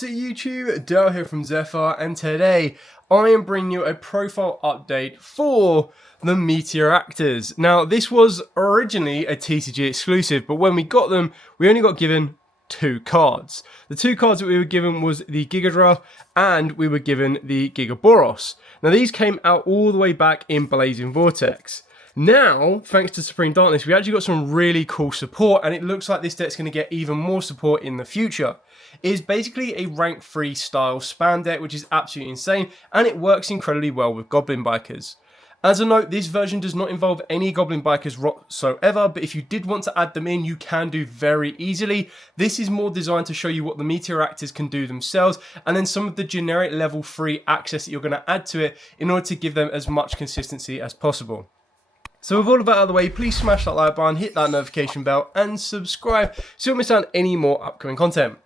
What's up YouTube, Dale here from Zephyr, and today I am bringing you a profile update for the Materiactors. Now this was originally a TCG exclusive, but when we got them, we only got given 2 cards. The 2 cards that we were given was the Yugioh and we were given the Gigaboros. Now these came out all the way back in Blazing Vortex. Now, thanks to Supreme Darkness, we actually got some really cool support, and it looks like this deck's going to get even more support in the future. It is basically a rank 3 style spam deck, which is absolutely insane, and it works incredibly well with Goblin Bikers. As a note, this version does not involve any Goblin Bikers whatsoever, but if you did want to add them in, you can do very easily. This is more designed to show you what the Materiactors can do themselves, and then some of the generic level 3 access that you're going to add to it in order to give them as much consistency as possible. So with all of that out of the way, please smash that like button, hit that notification bell, and subscribe so you don't miss out on any more upcoming content.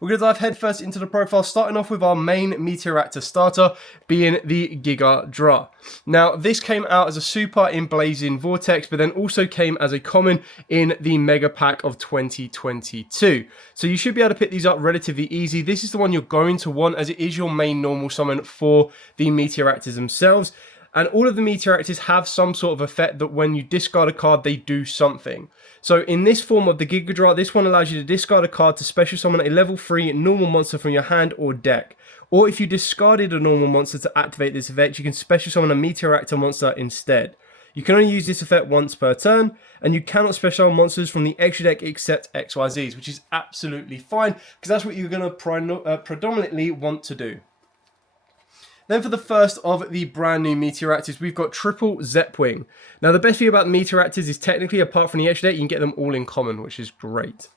We're going to dive headfirst into the profile, starting off with our main Materiactor starter, being the Yugioh. Now, this came out as a super in Blazing Vortex, but then also came as a common in the Mega Pack of 2022. So you should be able to pick these up relatively easy. This is the one you're going to want, as it is your main normal summon for the Materiactors themselves. And all of the Materiactors have some sort of effect that when you discard a card, they do something. So in this form of the Yugioh, this one allows you to discard a card to special summon a level 3 normal monster from your hand or deck. Or if you discarded a normal monster to activate this effect, you can special summon a Materiactor monster instead. You can only use this effect once per turn, and you cannot special summon monsters from the extra deck except XYZs, which is absolutely fine, because that's what you're going to predominantly want to do. Then for the first of the brand new Materiactors, we've got Triple Zeppwing. Now the best thing about Materiactors is technically, apart from the extra deck, you can get them all in common, which is great.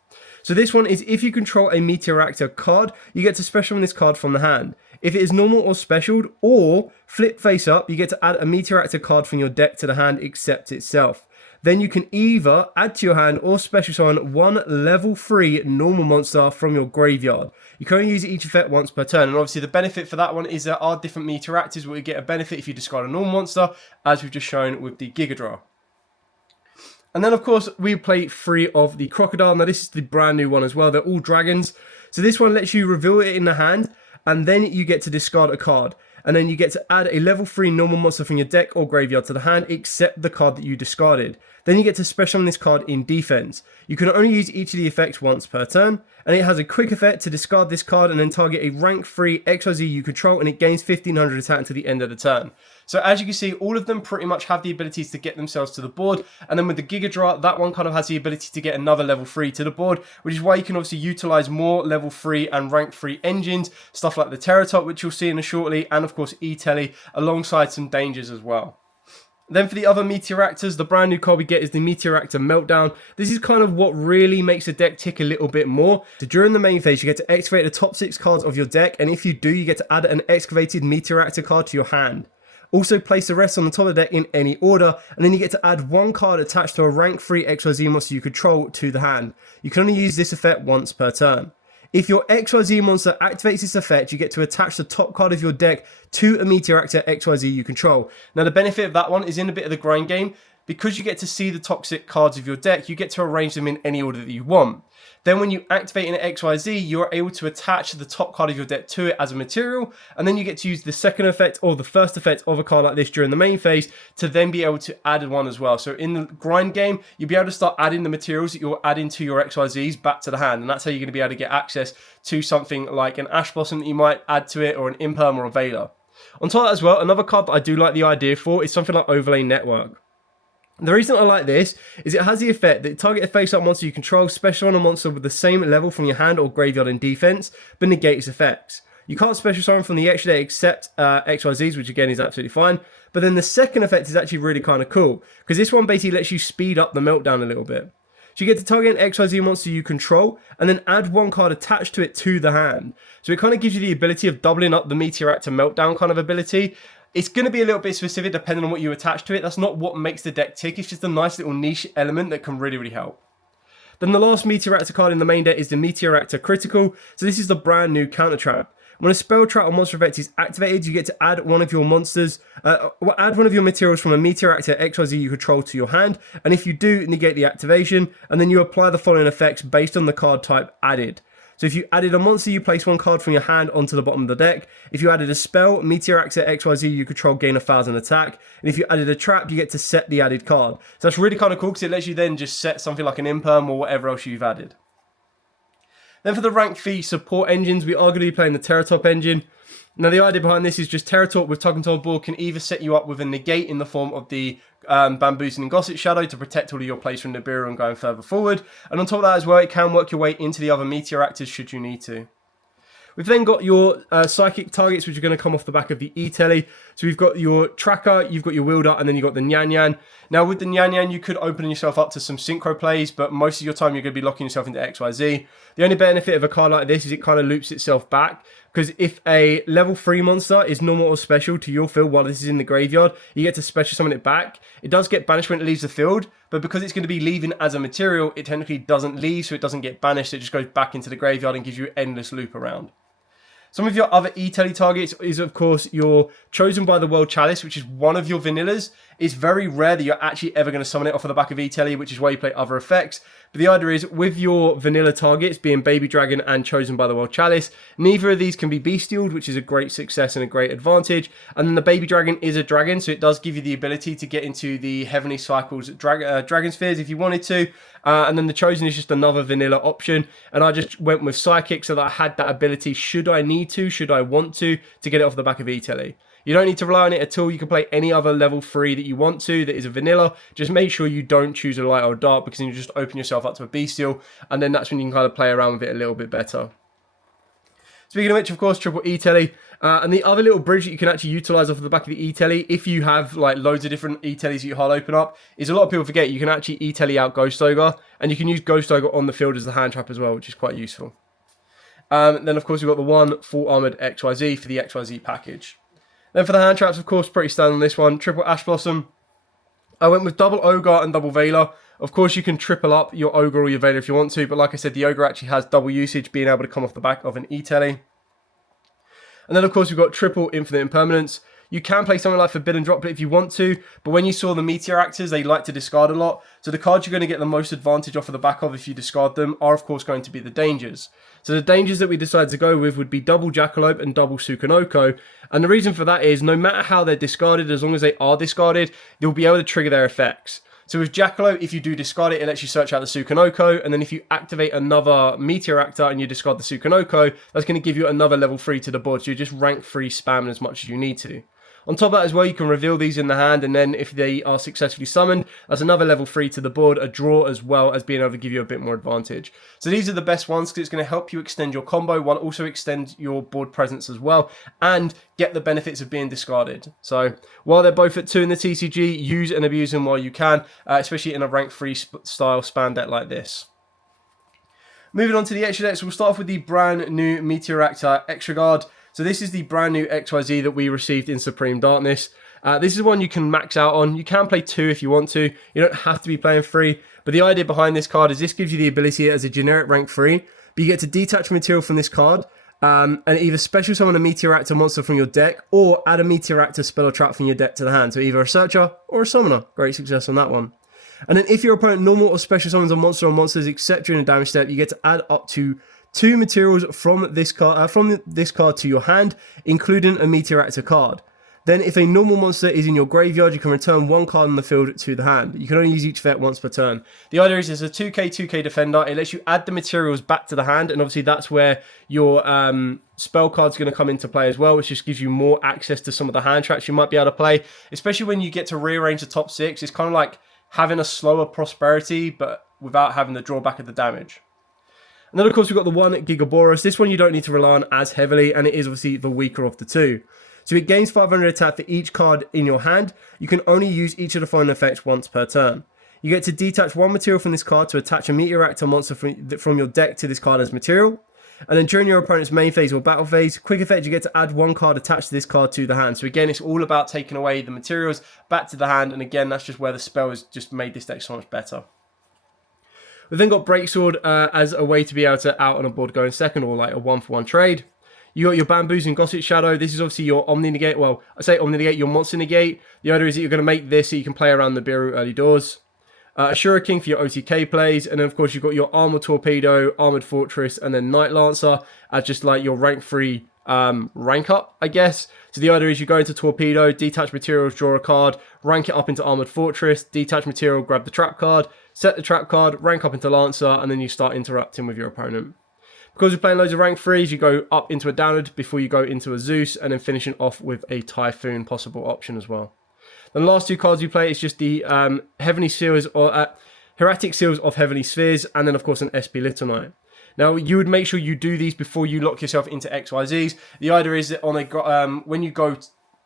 So this one is if you control a Materiactor card, you get to special summon this card from the hand. If it is normal or specialed, or flip face up, you get to add a Materiactor card from your deck to the hand except itself. Then you can either add to your hand or special summon one level 3 normal monster from your graveyard. You can only use each effect once per turn, and obviously the benefit for that one is there are different Materiactors where you get a benefit if you discard a normal monster, as we've just shown with the Yugioh. And then of course we play 3 of the Crocodile. Now this is the brand new one as well, they're all dragons. So this one lets you reveal it in the hand, and then you get to discard a card. And then you get to add a level 3 normal monster from your deck or graveyard to the hand except the card that you discarded. Then you get to special summon this card in defense. You can only use each of the effects once per turn, and it has a quick effect to discard this card and then target a rank 3 XYZ you control, and it gains 1500 attack until the end of the turn. So as you can see, all of them pretty much have the abilities to get themselves to the board, and then with the Yugioh, that one kind of has the ability to get another level 3 to the board, which is why you can obviously utilize more level 3 and rank 3 engines, stuff like the Materiactor, which you'll see in a shortly, and of course E-Telly, alongside some dangers as well. Then for the other Materiactors, the brand new card we get is the Materiactor Meltdown. This is kind of what really makes the deck tick a little bit more. So during the main phase, you get to excavate the top 6 cards of your deck, and if you do, you get to add an excavated Materiactor card to your hand. Also place the rest on the top of the deck in any order, and then you get to add 1 card attached to a rank 3 XYZ monster you control to the hand. You can only use this effect once per turn. If your XYZ monster activates this effect, you get to attach the top card of your deck to a Materiactor XYZ you control. Now the benefit of that one is in a bit of the grind game, because you get to see the toxic cards of your deck, you get to arrange them in any order that you want. Then when you activate an XYZ, you're able to attach the top card of your deck to it as a material, and then you get to use the second effect or the first effect of a card like this during the main phase to then be able to add one as well. So in the grind game, you'll be able to start adding the materials that you're adding to your XYZs back to the hand, and that's how you're going to be able to get access to something like an Ash Blossom that you might add to it, or an Imperm or a Veiler. On top of that as well, another card that I do like the idea for is something like Overlay Network. The reason I like this is it has the effect that target a face-up monster you control, special summon a monster with the same level from your hand or graveyard in defense, but negate its effects. You can't special summon from the extra deck except XYZs, which again is absolutely fine. But then the second effect is actually really kind of cool, because this one basically lets you speed up the Meltdown a little bit. So you get to target an XYZ monster you control, and then add 1 card attached to it to the hand. So it kind of gives you the ability of doubling up the Materiactor Meltdown kind of ability. It's going to be a little bit specific depending on what you attach to it. That's not what makes the deck tick. It's just a nice little niche element that can really, really help. Then the last Materiactor card in the main deck is the Materiactor Critical. So this is the brand new counter trap. When a spell trap or monster effect is activated, you get to add one of your monsters, add one of your materials from a Materiactor XYZ you control to your hand. And if you do, negate the activation, and then you apply the following effects based on the card type added. So if you added a monster, you place one card from your hand onto the bottom of the deck. If you added a spell, Materiactor XYZ you control gain 1000 attack. And if you added a trap, you get to set the added card. So that's really kind of cool because it lets you then just set something like an imperm or whatever else you've added. Then for the rank 3 support engines, we are going to be playing the Teratop engine. Now the idea behind this is just Teratop with Tug and Toll board can either set you up with a negate in the form of the Bamboozling and Gosset Shadow to protect all of your plays from Nibiru and going further forward. And on top of that as well, it can work your way into the other Materiactors should you need to. We've then got your psychic targets, which are going to come off the back of the E-Telly. So we've got your tracker, you've got your wielder, and then you've got the Nyan Nyan. Now with the Nyan Nyan, you could open yourself up to some synchro plays, but most of your time you're going to be locking yourself into XYZ. The only benefit of a card like this is it kind of loops itself back, because if a level 3 monster is normal or special to your field while this is in the graveyard, you get to special summon it back. It does get banished when it leaves the field, but because it's going to be leaving as a material, it technically doesn't leave, so it doesn't get banished. It just goes back into the graveyard and gives you an endless loop around. Some of your other E-Telly targets is, of course, your Chosen by the World Chalice, which is one of your vanillas. It's very rare that you're actually ever going to summon it off of the back of E-Telly, which is why you play other effects. But the idea is, with your vanilla targets being Baby Dragon and Chosen by the World Chalice, neither of these can be bestialed, which is a great success and a great advantage. And then the Baby Dragon is a dragon, so it does give you the ability to get into the Heavenly Cycles Dragon Spheres if you wanted to. And then the Chosen is just another vanilla option. And I just went with Psychic so that I had that ability should I need to, should I want to get it off the back of E-Telly. You don't need to rely on it at all. You can play any other level 3 that you want to that is a vanilla. Just make sure you don't choose a light or a dark, because then you just open yourself up to a bestial, and then that's when you can kind of play around with it a little bit better. Speaking of which, of course, triple E-Telly. And the other little bridge that you can actually utilize off of the back of the E-Telly, if you have like loads of different E-Tellys that you hard open up, is a lot of people forget you can actually E-Telly out Ghost Ogre, and you can use Ghost Ogre on the field as the hand trap as well, which is quite useful. Then, of course, we've got the one full armored XYZ for the XYZ package. Then for the hand traps, of course, pretty standard on this one. Triple Ash Blossom. I went with double Ogre and double Veiler. Of course, you can triple up your Ogre or your Veiler if you want to, but like I said, the Ogre actually has double usage, being able to come off the back of an E-Telly. And then, of course, we've got triple Infinite Impermanence. You can play something like Forbidden Droplet if you want to, but when you saw the Materiactors, they like to discard a lot. So the cards you're going to get the most advantage off of the back of if you discard them are, of course, going to be the Dangers. So the Dangers that we decided to go with would be double Jackalope and double Sukanoko. And the reason for that is no matter how they're discarded, as long as they are discarded, you'll be able to trigger their effects. So with Jackalope, if you do discard it, it lets you search out the Sukanoko, and then if you activate another Materiactor and you discard the Sukanoko, that's going to give you another level 3 to the board, so you're just rank 3 spamming as much as you need to. On top of that as well, you can reveal these in the hand, and then if they are successfully summoned, that's another level 3 to the board, a draw, as well as being able to give you a bit more advantage. So these are the best ones because it's going to help you extend your combo while also extend your board presence as well, and get the benefits of being discarded. So while they're both at 2 in the TCG, use and abuse them while you can, especially in a rank 3 style spam deck like this. Moving on to the extra decks, we'll start off with the brand new Materiactor Extra Guard. So this is the brand new XYZ that we received in Supreme Darkness. This is one you can max out on. You can play 2 if you want to. You don't have to be playing 3. But the idea behind this card is this gives you the ability as a generic rank 3. But you get to detach material from this card. And either special summon a Materiactor monster from your deck, or add a Materiactor spell or trap from your deck to the hand. So either a Searcher or a Summoner. Great success on that one. And then if your opponent normal or special summons a monster or monsters except during a damage step, you get to add up to 2 materials from this card to your hand, including a Materiactor card. Then if a normal monster is in your graveyard, you can return 1 card on the field to the hand. You can only use each effect once per turn. The idea is it's a 2k defender. It lets you add the materials back to the hand, and obviously that's where your spell card's going to come into play as well, which just gives you more access to some of the hand traps you might be able to play, especially when you get to rearrange the top 6. It's kind of like having a slower prosperity, but without having the drawback of the damage. And then, of course, we've got the 1 Gigaboros. This one you don't need to rely on as heavily, and it is obviously the weaker of the 2. So it gains 500 attack for each card in your hand. You can only use each of the following effects once per turn. You get to detach 1 material from this card to attach a Materiactor monster from your deck to this card as material. And then during your opponent's main phase or battle phase, quick effect, you get to add 1 card attached to this card to the hand. So again, it's all about taking away the materials back to the hand. And again, that's just where the spell has just made this deck so much better. We've then got Breaksword as a way to be able to out on a board going second, or like a 1-for-1 trade. You got your Bamboozling and Gosset Shadow. This is obviously your Omni Negate. Well, I say Omni Negate, your Monster Negate. The idea is that you're going to make this so you can play around the Nibiru early doors. A Shuriken for your OTK plays, and then of course you've got your Armored Torpedo, Armored Fortress, and then Night Lancer as just like your rank 3 rank up, I guess. So the idea is you go into Torpedo, detach materials, draw a card, rank it up into Armored Fortress, detach material, grab the trap card, set the trap card, rank up into Lancer, and then you start interacting with your opponent. Because you're playing loads of rank 3s, you go up into a Downward before you go into a Zeus, and then finishing off with a Typhoon possible option as well. The last 2 cards you play is just the Heavenly Seals or Hieratic Seals of Heavenly Spheres, and then of course an SP Little Knight. Now you would make sure you do these before you lock yourself into XYZs. The idea is that on a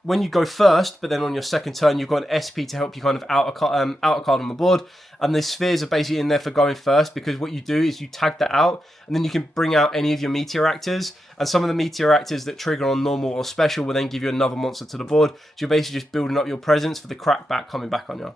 when you go first, but then on your second turn you've got an SP to help you kind of out a card on the board, and the spheres are basically in there for going first, because what you do is you tag that out, and then you can bring out any of your Materiactors, and some of the Materiactors that trigger on normal or special will then give you another monster to the board. So you're basically just building up your presence for the crackback coming back on you.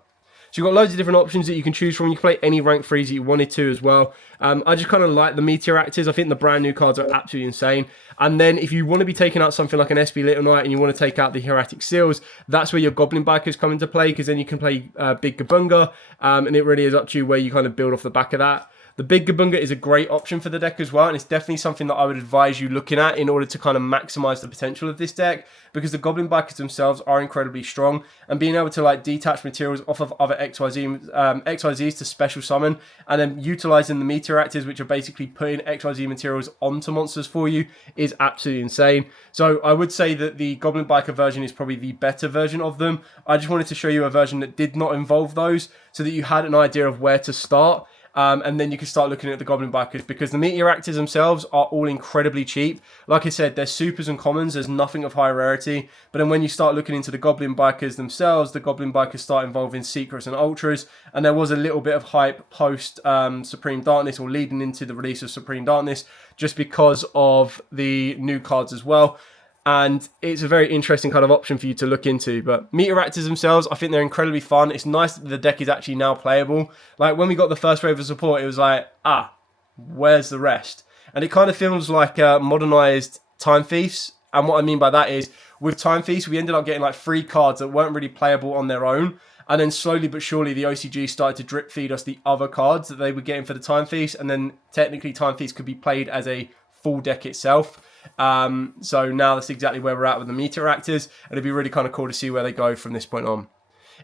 So you've got loads of different options that you can choose from. You can play any rank 3s that you wanted to as well. I just kind of like the Materiactors. I think the brand new cards are absolutely insane. And then if you want to be taking out something like an SP Little Knight and you want to take out the Hieratic Seals, that's where your Goblin Bikers come into play, because then you can play Big Gabunga, and it really is up to you where you kind of build off the back of that. The Big Gabunga is a great option for the deck as well, and it's definitely something that I would advise you looking at in order to kind of maximize the potential of this deck, because the Goblin Bikers themselves are incredibly strong, and being able to like detach materials off of other XYZs to special summon, and then utilizing the Materiactors, which are basically putting XYZ materials onto monsters for you, is absolutely insane. So I would say that the Goblin Biker version is probably the better version of them. I just wanted to show you a version that did not involve those, so that you had an idea of where to start. And then you can start looking at the Goblin Bikers, because the Materiactors themselves are all incredibly cheap. Like I said, they're supers and commons, there's nothing of high rarity. But then when you start looking into the Goblin Bikers themselves, the Goblin Bikers start involving secrets and ultras. And there was a little bit of hype post Supreme Darkness, or leading into the release of Supreme Darkness, just because of the new cards as well. And it's a very interesting kind of option for you to look into. But Materiactors themselves, I think they're incredibly fun. It's nice that the deck is actually now playable. Like when we got the first wave of support, it was like, where's the rest? And it kind of feels like modernized Time Thieves. And what I mean by that is, with Time Thieves, we ended up getting like 3 cards that weren't really playable on their own. And then slowly but surely, the OCG started to drip feed us the other cards that they were getting for the Time Thieves. And then technically Time Thieves could be played as a full deck itself. So now that's exactly where we're at with the Materiactors, and it'd be really kind of cool to see where they go from this point on.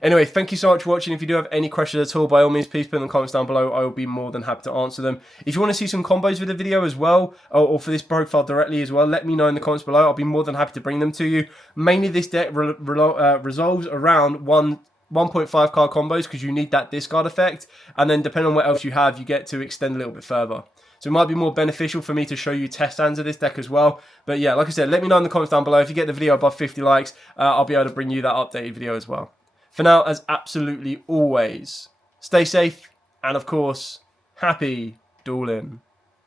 Anyway, thank you so much for watching. If you do have any questions at all, by all means, please put in the comments down below. I will be more than happy to answer them. If you want to see some combos with the video as well, or for this profile directly as well, let me know in the comments below. I'll be more than happy to bring them to you. Mainly this deck resolves around 1.5 card combos, because you need that discard effect, and then depending on what else you have, you get to extend a little bit further. So it might be more beneficial for me to show you test hands of this deck as well. But yeah, like I said, let me know in the comments down below. If you get the video above 50 likes, I'll be able to bring you that updated video as well. For now, as absolutely always, stay safe, and of course, happy dueling.